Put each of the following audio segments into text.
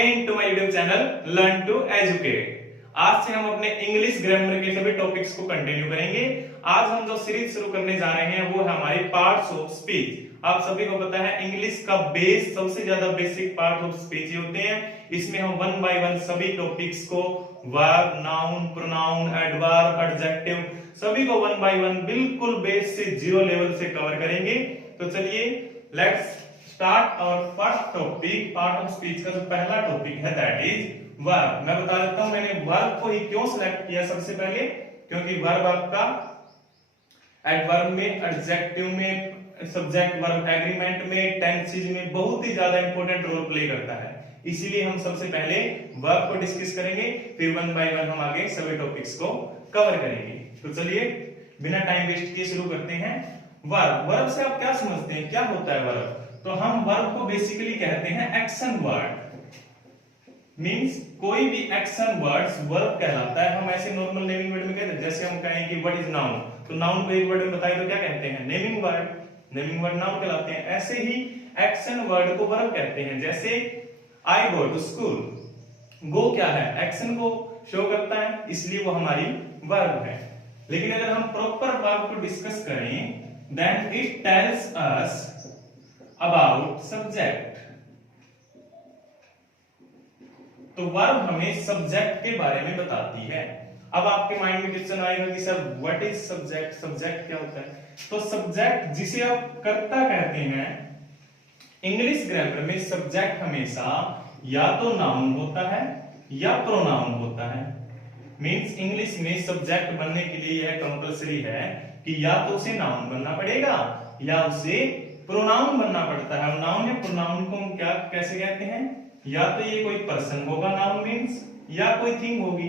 Again to my YouTube channel learn to educate. आज से हम अपने इंग्लिश ग्रामर के सभी टॉपिक्स को कंटिन्यू करेंगे। आज हम जो सीरीज शुरू करने जा रहे हैं वो है हमारी पार्ट्स ऑफ स्पीच। आप सभी को पता है इंग्लिश का बेस, सबसे ज्यादा बेसिक पार्ट ऑफ स्पीच होते हैं। इसमें हम वन बाय वन सभी टॉपिक्स को, verb, noun, pronoun, adverb, adjective, सभी को वन बाय वन बिल्कुल बेस से जीरो लेवल से कवर करेंगे। तो चलिए लेट्स स्टार्ट और first topic part of speech का जो पहला टॉपिक है दैट इज वर्ब। मैं बता देता हूं मैंने वर्ब को ही क्यों सिलेक्ट किया सबसे पहले, क्योंकि वर्ब आपका एडवर्ब में, एडजेक्टिव में, सब्जेक्ट वर्ब एग्रीमेंट में, टेंसेज में बहुत ही ज्यादा इंपॉर्टेंट रोल प्ले करता है। इसीलिए हम सबसे पहले वर्ब को डिस्कस करेंगे, फिर वन बाय वन हम आगे सभी टॉपिक्स को कवर करेंगे। तो चलिए बिना टाइम वेस्ट किए शुरू करते हैं। वर्ब, वर्ब से आप क्या समझते हैं, क्या होता है वर्ब? तो हम वर्ब को बेसिकली कहते हैं एक्शन वर्ड। मींस कोई भी एक्शन वर्ड्स वर्ब कहलाता है। हम ऐसे नॉर्मल नेमिंग वर्ड में कहते हैं, जैसे हम कहें कि व्हाट इज नाउन, तो नाउन को एक वर्ड में बताए तो क्या कहते हैं? Naming word. Naming word noun कहलाते हैं। ऐसे ही एक्शन वर्ड को वर्ब कहते हैं। जैसे आई गो टू स्कूल, गो क्या है? एक्शन को शो करता है, इसलिए वो हमारी वर्ब है। लेकिन अगर हम प्रॉपर वर्ब को डिस्कस करें then it tells us about subject. तो वर्ब हमें सब्जेक्ट के बारे में बताती है। अब आपके माइंड में क्वेश्चन आएगा कि sir what is subject, subject क्या होता है? तो सब्जेक्ट जिसे आप कर्ता कहते हैं, इंग्लिश ग्रामर में सब्जेक्ट हमेशा या तो नाउन होता है या प्रोनाउन होता है। मींस इंग्लिश में सब्जेक्ट बनने के लिए यह कंपलसरी है कि या तो उसे नाउन बनना पड़ेगा या उसे प्रोनाउन बनना पड़ता है। और नाउन या प्रोनाउन को हम क्या कैसे कहते हैं? या तो ये कोई पर्सन होगा नाउन मींस, या कोई थिंग होगी।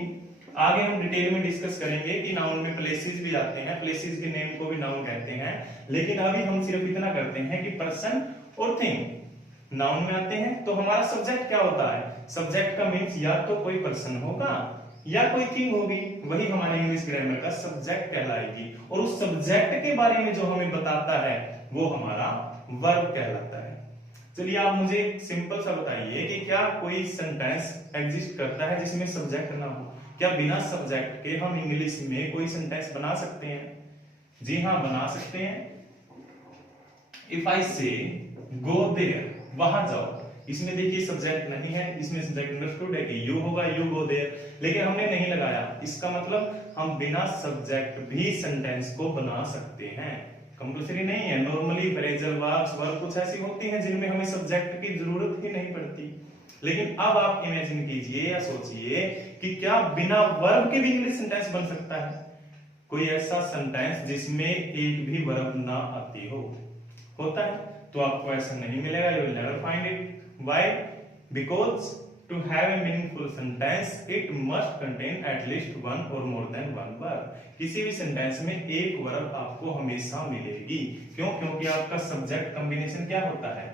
आगे हम डिटेल में डिस्कस करेंगे कि नाउन में प्लेसेस भी आते हैं, प्लेसेस के नेम को भी नाउन कहते हैं। लेकिन अभी हम सिर्फ इतना करते हैं कि पर्सन और थिंग नाउन में आते हैं। तो हमारा सब्जेक्ट क्या होता है? सब्जेक्ट का मींस या तो कोई पर्सन होगा या कोई थिंग होगी, वही हमारे इंग्लिश ग्रामर का सब्जेक्ट कहलाएगी। और उस सब्जेक्ट के बारे में जो हमें बताता है वो हमारा वर्ब कहलाता है। चलिए आप मुझे सिंपल सा बताइए कि क्या कोई सेंटेंस एग्जिस्ट करता है जिसमें सब्जेक्ट ना हो? क्या बिना सब्जेक्ट के हम इंग्लिश में कोई सेंटेंस बना सकते हैं? जी हाँ, बना सकते हैं। इफ आई से गो देयर, वहां जाओ, इसमें देखिए सब्जेक्ट नहीं है, इसमें सब्जेक्ट अंडरस्टूड है कि यू होगा, यू गो देयर, लेकिन हमने नहीं लगाया। इसका मतलब हम बिना सब्जेक्ट भी सेंटेंस को बना सकते हैं। कंपल्सरी नहीं है। नॉर्मली फ्रेजल वर्ब्स, वर्ब कुछ ऐसी होती हैं जिनमें हमें सब्जेक्ट की जरूरत ही नहीं पड़ती। लेकिन अब आप इमेजिन कीजिए या सोचिए कि क्या बिना वर्ब के भी इंग्लिश सेंटेंस बन सकता है? कोई ऐसा सेंटेंस जिसमें एक भी वर्ब ना आती हो? होता है? तो आपको ऐसा नहीं मिलेगा, you will never find it. Why? Because to have a meaningful sentence it must contain at least one or more than one verb। किसी भी सेंटेंस में एक वर्ब आपको हमेशा मिलेगी। क्यों? क्योंकि आपका सब्जेक्ट कॉम्बिनेशन क्या होता है?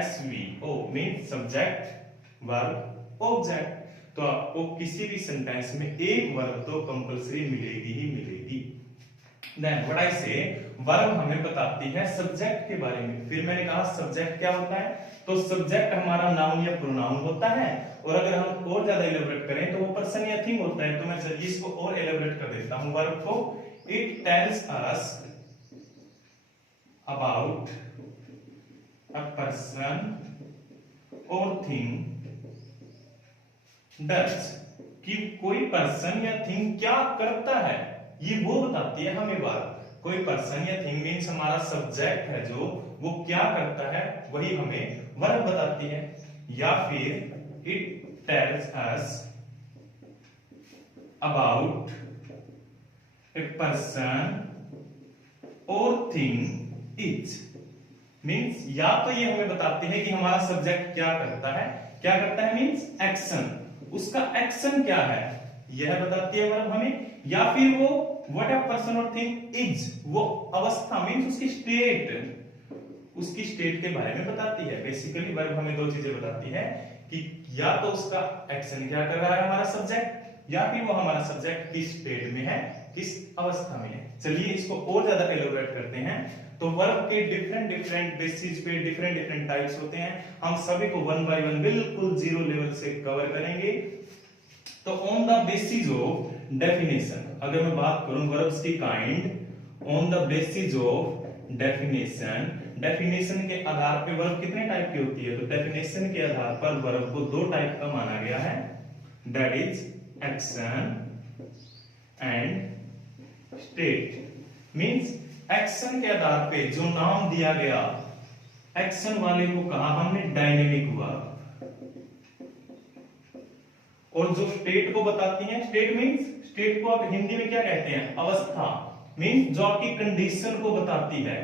SVO means subject verb object. तो आपको किसी भी सेंटेंस में एक वर्ब तो कंपल्सरी मिलेगी ही मिलेगी। देन व्हाट आई से, वर्ब हमें बताती है सब्जेक्ट के बारे में। फिर मैंने कहा सब्जेक्ट क्या होता है? तो सब्जेक्ट हमारा नाउन या प्रोनाउन होता है। और अगर हम और ज्यादा एलेबोरेट करें तो वो पर्सन या थिंग होता है। तो मैं चलिए इसको और एलेबोरेट कर देता हूं वर्ब को। It tells us about a person और थिंग डज, कि कोई पर्सन या थिंग क्या करता है, ये वो बताती है हमें वर्ब। कोई पर्सन या थिंग मींस हमारा सब्जेक्ट है जो वो क्या करता है वही हमें वर्ब बताती है। या फिर it tells us about a person और थिंग इज, मींस या तो ये हमें बताती है कि हमारा सब्जेक्ट क्या करता है। क्या करता है मींस एक्शन, उसका एक्शन क्या है यह बताती है वर्ब हमें। या फिर वो व्हाट अ पर्सन और थिंग इज, वो अवस्था मींस उसकी स्टेट, उसकी स्टेट के बारे में बताती है। बेसिकली वर्ब हमें दो चीजें बताती है कि या तो उसका एक्शन क्या कर रहा है हमारा सब्जेक्ट, या फिर वो हमारा सब्जेक्ट किस स्टेट में है, किस अवस्था में है। चलिए इसको और ज्यादा एलोबरेट करते हैं। तो वर्ब के डिफरेंट डिफरेंट बेसिस पे डिफरेंट डिफरेंट टाइप्स होते हैं, हम सभी को वन बाय वन बिल्कुल जीरो लेवल से कवर करेंगे। तो on the basis of definition, अगर मैं बात करूं वर्ब्स की kind, on the basis of definition, definition के आधार पे वर्ब कितने टाइप की होती है, तो डेफिनेशन के आधार पर वर्ब को दो टाइप का माना गया है, that is action and state. Means action के आधार पे जो नाम दिया गया, एक्शन वाले को कहा हमने डायनेमिक वर्ब, और जो स्टेट को बताती हैं, स्टेट मींस, स्टेट को आप हिंदी में क्या कहते हैं, अवस्था, मींस जो आपकी कंडीशन को बताती है,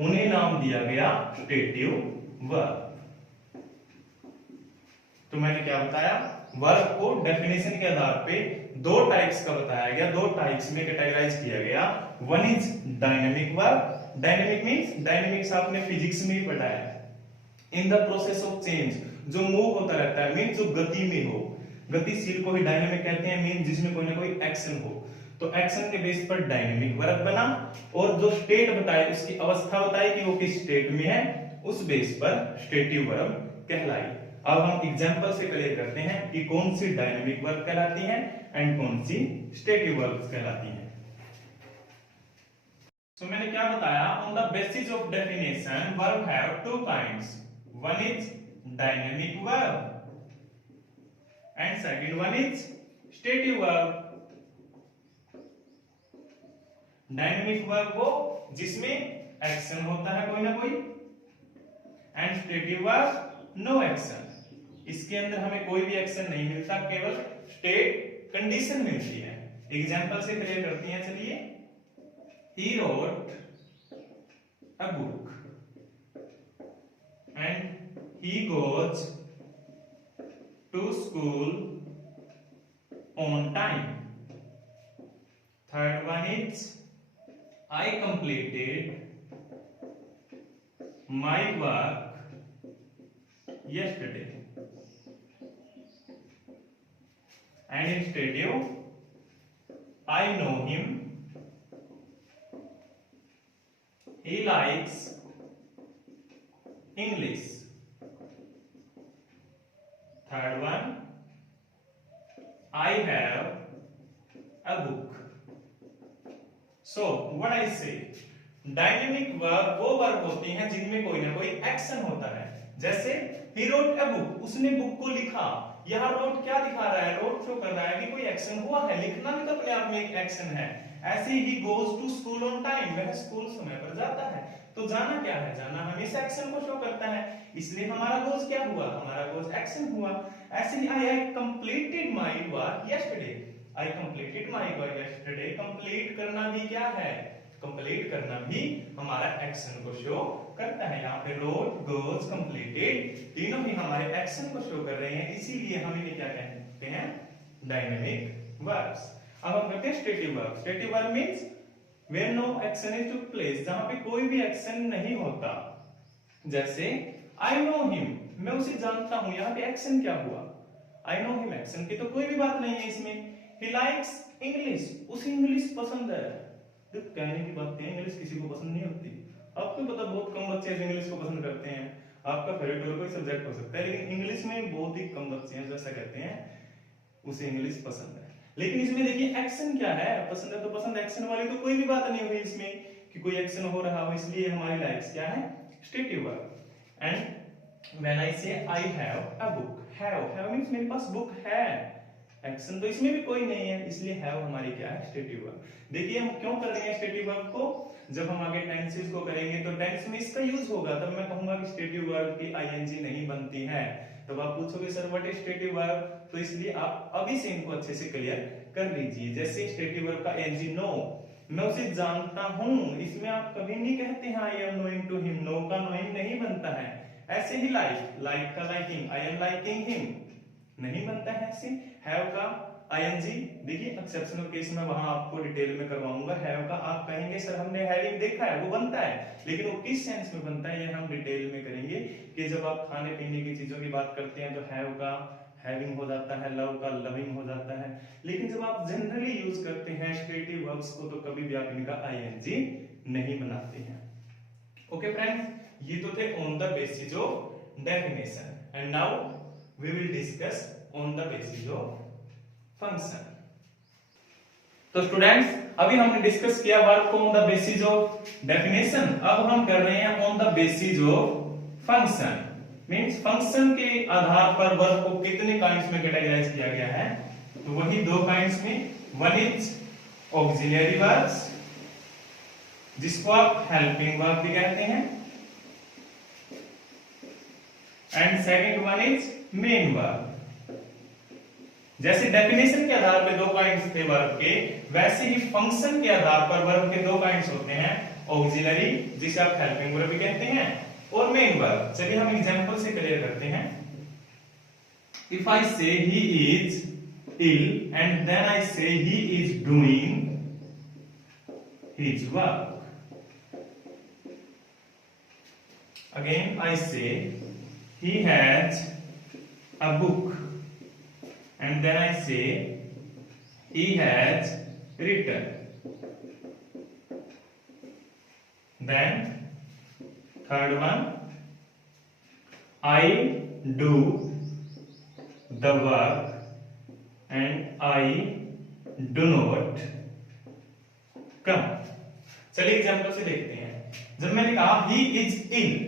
उन्हें नाम दिया गया स्टेटिव वर्ब। तो मैंने क्या बताया, वर्ब को डेफिनेशन के आधार पे दो टाइप्स का बताया गया, दो टाइप्स में कैटेगराइज किया गया। One is dynamic verb, dynamic means, dynamics आपने फिजिक्स में ही पढ़ा है, in the process of change, जो मूव होता रहता है, मींस जो गति में हो, गतिशील को ही डायनेमिक कहते हैं, मींस जिसमें कोई ना कोई एक्शन हो। तो एक्शन के बेस पर डायनेमिक वर्ब बना, और जो स्टेट बताए, उसकी अवस्था बताई कि वो किस स्टेट में है, उस बेस पर स्टेटिव वर्ब कहलाई। अब हम एग्जांपल से क्लियर करते हैं कि कौन सी डायनेमिक वर्ब कहलाती हैं एंड कौन सी स्टेटिव वर्ब्स कहलाती हैं। सो मैंने क्या बताया, on the basis of definition verb have two kinds, one is dynamic verb and second one is stative verb। Dynamic verb वो जिसमें एक्शन होता है कोई ना कोई, and stative verb no action, इसके अंदर हमें कोई भी एक्शन नहीं मिलता, केवल स्टेट कंडीशन मिलती है। एग्जांपल से क्लियर करते हैं, चलिए। He wrote a book and he goes to school on time। Third one is I completed my work yesterday। And instead I know him, he likes English। Third one, I have a book। So what I say, dynamic verb वो verb होती हैं जिनमें कोई ना कोई action होता है। जैसे he wrote a book, उसने बुक को लिखा। यहाँ रोट क्या दिखा रहा है, रोट शो कर रहा है कि कोई एक्शन हुआ है, लिखना भी तो अपने आप में एक एक्शन है। ऐसे ही goes to school on time, वह स्कूल समय पर जाता है। तो जाना क्या है, जाना हमेशा एक्शन को शो करता है, इसलिए हमारा गोज क्या हुआ, हमारा गोज एक्शन हुआ। ऐसे ही I completed my work yesterday, I completed my work yesterday, complete करना भी क्या है, कंप्लीट करना भी हमारा एक्शन को शो करता है। यहाँ पे रोट, गोज, कंप्लीटेड तीनों ही हमारे एक्शन को शो कर रहे हैं, इसीलिए हम इन्हें क्या कहते हैं, डायनेमिक वर्ब्स। अब हम करते हैं stative verb. Stative verb means where no action is took place, जहां पे कोई भी एक्शन नहीं होता। जैसे I know him, मैं उसे जानता हूं, यहाँ पे एक्शन क्या हुआ, I know him, एक्शन की तो कोई भी बात नहीं है इसमें। He likes English, उसे इंग्लिश पसंद है। तो कहने की बात है, इंग्लिश किसी को पसंद नहीं होती। आपको पता बहुत कम बच्चे इंग्लिश को पसंद करते हैं, आपका फेवरेट और कोई सब्जेक्ट हो सकता है, लेकिन इंग्लिश में बहुत ही कम बच्चे हैं जो ऐसा कहते हैं उसे इंग्लिश पसंद है। लेकिन इसमें देखिए एक्शन क्या है, पसंद है तो पसंद, एक्शन वाली तो कोई भी बात नहीं हुई इसमें कि कोई एक्शन हो रहा हो, इसलिए हमारी लाइक्स क्या है, stative verb. And when I say I have a book, have means मेरे पास बुक है, एक्शन तो इसमें भी कोई नहीं है, इसलिए हैव हमारी क्या है, स्टेटिव वर्ब। देखिए हम क्यों कर रहे हैं स्टेटिव वर्ब को, जब हम आगे टेंसेस को करेंगे तो टेंस में इसका यूज होगा, तब मैं कहूंगा कि स्टेटिव वर्ब की आईएनजी नहीं बनती है। तब आप पूछोगे sir what is stative verb, तो इसलिए आप अभी से इनको अच्छे से क्लियर कर लीजिए। जैसे स्टेटिव वर्ब का आईएनजी नो, मैं उसे जानता हूं, इसमें आप कभी नहीं कहते हैं I am knowing to him, know का नोइंग नहीं बनता है। ऐसे ही लाइक, लाइक का liking, I am liking him नहीं बनता है। ऐसे हैव का आईएनजी, देखिए एक्सेप्शनल केस में वहां आपको डिटेल में करवाऊंगा। हैव का आप कहेंगे सर हमने हैविंग देखा है, वो बनता है, लेकिन वो किस सेंस में बनता है ये हम डिटेल में करेंगे कि जब आप खाने पीने की चीजों की बात करते हैं तो हैव का हैविंग हो जाता है, लव का लविंग हो जाता है। लेकिन जब आप जनरली यूज करते हैं स्ट्रेटिव वर्ब्स को तो कभी भी आप इनका आईएनजी नहीं बनाते हैं। ओके फ्रेंड्स, ये तो थे on the basis of definition and now we will discuss on the basis of function. तो स्टूडेंट्स, अभी हमने डिस्कस किया वर्ब को on the basis of definition, अब हम कर रहे हैं on the basis of function. Means function के आधार पर वर्ब को कितने काइंड्स में कैटेगराइज किया गया है, तो वही दो काइंड्स में, वन इज ऑक्सिलरी वर्ब्स जिसको आप हेल्पिंग वर्ब भी कहते हैं, and second one is main verb. जैसे डेफिनेशन के आधार पर दो काइंड्स थे वर्ब के, वैसे ही फंक्शन के आधार पर वर्ब के दो काइंड्स होते हैं, ऑक्सिलरी जिसे आप हेल्पिंग वर्ब भी कहते हैं और मेन वर्ब। चलिए हम एग्जांपल से क्लियर करते हैं। If I say he is ill and then I say he is doing his work, again I say he has a book and then I say he has written, then third one, I do the work and I do not come। चलिए example से देखते हैं। जब मैंने कहा he is ill,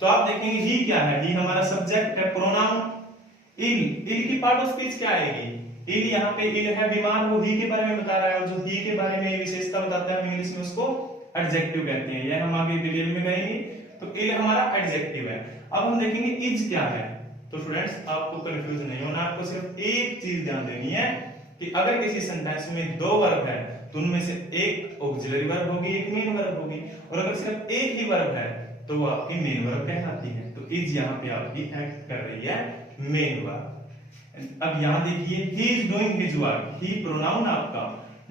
तो आप देखेंगे ही क्या है, ही हमारा सब्जेक्ट है, प्रोनाउन इल, इल की पार्ट ऑफ स्पीच क्या आएगी, इल, यहाँ पे इल है बीमार, वो ही के बारे में बता रहा है, और जो ही के बारे में विशेषता बताता है हम इंग्लिश में उसको एडजेक्टिव कहते हैं। यह हम आगे डिटेल में कहेंगे। तो इल हमारा एडजेक्टिव है। अब हम देखेंगे इज क्या है। तो स्टूडेंट्स, आपको कंफ्यूज नहीं होना, आपको सिर्फ एक चीज ध्यान देनी है कि अगर किसी सेंटेंस में दो वर्ब है तो उनमें से एक ऑक्सिलरी वर्ब होगी, एक मेन वर्ब होगी, और अगर सिर्फ एक ही वर्ब है तो वो आपकी मेन वर्ब कहलाती है। तो इज यहाँ पे आपकी एक्ट कर रही है मेन वर्ब। अब यहाँ देखिए ही is doing his work, he pronoun आपका,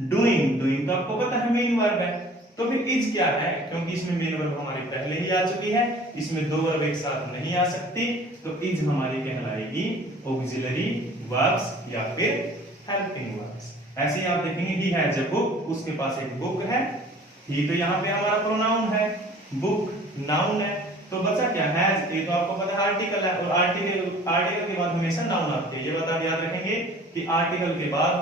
डूइंग, डूइंग तो आपको पता है मेन वर्ब है। तो फिर इज क्या है, क्योंकि इसमें मेन वर्ब हमारी पहले ही आ चुकी है, इसमें दो वर्ब एक साथ नहीं आ सकती, तो इज हमारी कहलाएगी ऑक्सिलरी वर्ब्स या फिर हेल्पिंग वर्ब्स। ऐसे ही आप देखेंगे ही हैज अ बुक, उसके पास एक बुक है, ही तो यहाँ पे हमारा प्रोनाउन है, बुक नाउन है, तो बचा क्या हैज, ये तो आपको पता है आर्टिकल है, और आर्टिकल के बाद हमेशा नाउन आती है। ये बता याद रखेंगे कि आर्टिकल के बाद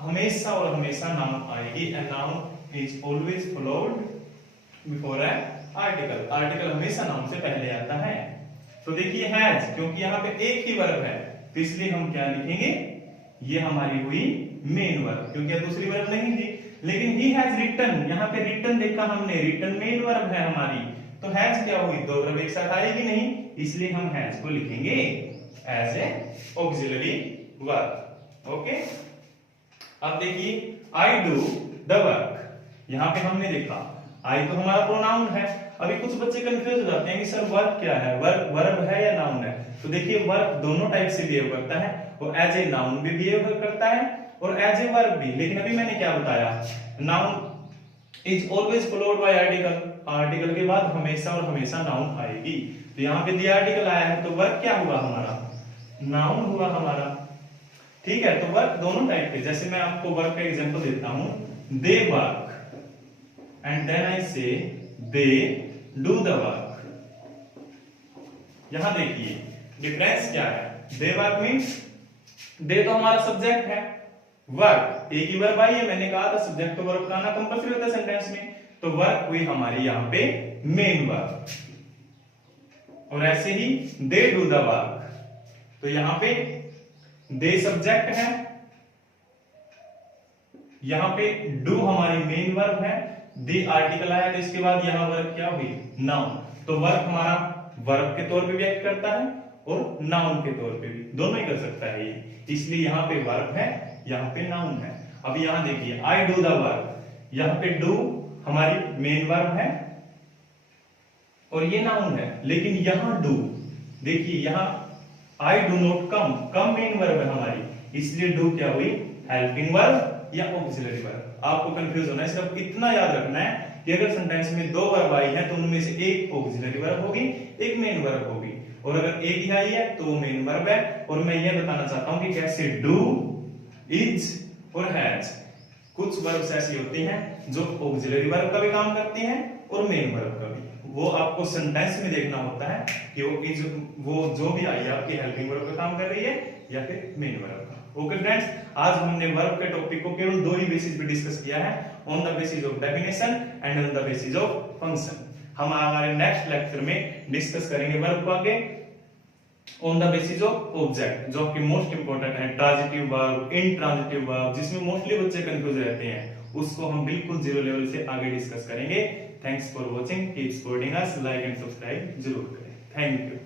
हमेशा और हमेशा नाउन आएगी, and noun is always followed before an article, article हमेशा नाउन से पहले आता है। तो देखिए हैज, क्योंकि यहाँ पे एक ही वर्ब है तो इसलिए हम क्या लिखेंगे, ये हमारी हुई मेन वर्ब, क्योंकि दूसरी वर्ब नहीं थी। लेकिन ही हैज रिटन, यहाँ पे रिटन देखा हमने, रिटन मेन वर्ब है हमारी, तो हैज क्या हुई, दो वर्ब एक साथ आएगी नहीं, इसलिए हम हैज को लिखेंगे as a auxiliary verb. Okay, अब देखिए आई डू द वर्क, यहाँ पे हमने देखा आई तो हमारा प्रोनाउन है। अभी कुछ बच्चे कंफ्यूज हो जाते हैं कि सर वर्क क्या है, वर्क वर्ब है या नाउन है। तो देखिए वर्क दोनों टाइप से बिहेव करता है, वो एज ए नाउन भी बिहेव करता है और एज ए वर्ब भी। लेकिन अभी मैंने क्या बताया, noun is always followed by article, article के बाद हमेशा और हमेशा नाउन आएगी। तो यहाँ पे दी आर्टिकल आया है तो वर्क क्या हुआ हमारा, नाउन हुआ हमारा। ठीक है, तो वर्क दोनों टाइप के, जैसे मैं आपको वर्क का एग्जांपल देता हूं, they work and then I say they do the work. यहां देखिए डिफरेंस क्या है, दे वर्क मींस दे तो हमारा सब्जेक्ट है, वर्क एक ही वर्ब आई है, मैंने कहा था सब्जेक्ट तो वर्ब का आना कंपल्सरी होता है सेंटेंस में, तो वर्क हुई हमारी यहाँ पे मेन वर्ब। और ऐसे ही दे डू द वर्क, तो यहाँ पे दे सब्जेक्ट है, यहाँ पे डू हमारी मेन वर्ब है, दी आर्टिकल आया तो इसके बाद यहाँ वर्ब क्या हुई, नाउन। तो वर्क हमारा वर्ब के तौर पे भी एक्ट करता है और नाउन के तौर पे भी, दोनों ही कर सकता है ये, इसलिए यहाँ पे वर्ब है, यहाँ पे नाउन है। अब यहाँ देखिए आई डू द वर्क, यहाँ पे डू हमारी मेन वर्ब है और ये नाउन है, लेकिन यहाँ डू देखिए, यहाँ I do not come, come main verb है हमारी, इसलिए डू क्या हुई, हेल्पिंग वर्ब या ऑक्सिलरी वर्ब। आपको कंफ्यूज होना है, सिर्फ इतना याद रखना है कि अगर सेंटेंस में दो वर्ब आई है तो उनमें से एक ऑक्सिलरी वर्ब होगी, एक मेन वर्ब होगी। और अगर एक ही आई है तो वो मेन वर्ब है। और मैं ये बताना चाहता हूं कि कैसे डू, इज और हैज, कुछ वर्ब्स ऐसी होती हैं जो ऑक्सिलरी वर्ब का भी काम करती हैं और मेन वर्ब का भी। वो आपको सेंटेंस में देखना होता है कि वो जो भी आई है आपकी हेल्पिंग वर्ब का काम कर रही है या फिर मेन वर्ब का। ओके फ्रेंड्स, आज हमने वर्ब के टॉपिक को केवल दो ही बेसिस पे डिस्कस किया है, on the basis of definition and on the basis of function. हम हमारे नेक्स्ट लेक्चर में डिस्कस करेंगे वर्ब को आगे on the basis of object, जो कि मोस्ट इंपोर्टेंट है, ट्रांजिटिव वर्ब, इंट्रांजिटिव वर्ब, जिसमें मोस्टली बच्चे कंफ्यूज रहते हैं, उसको हम बिल्कुल जीरो लेवल से आगे डिस्कस करेंगे। Thanks for watching, keep supporting us, like and subscribe जरूर करें। Thank you.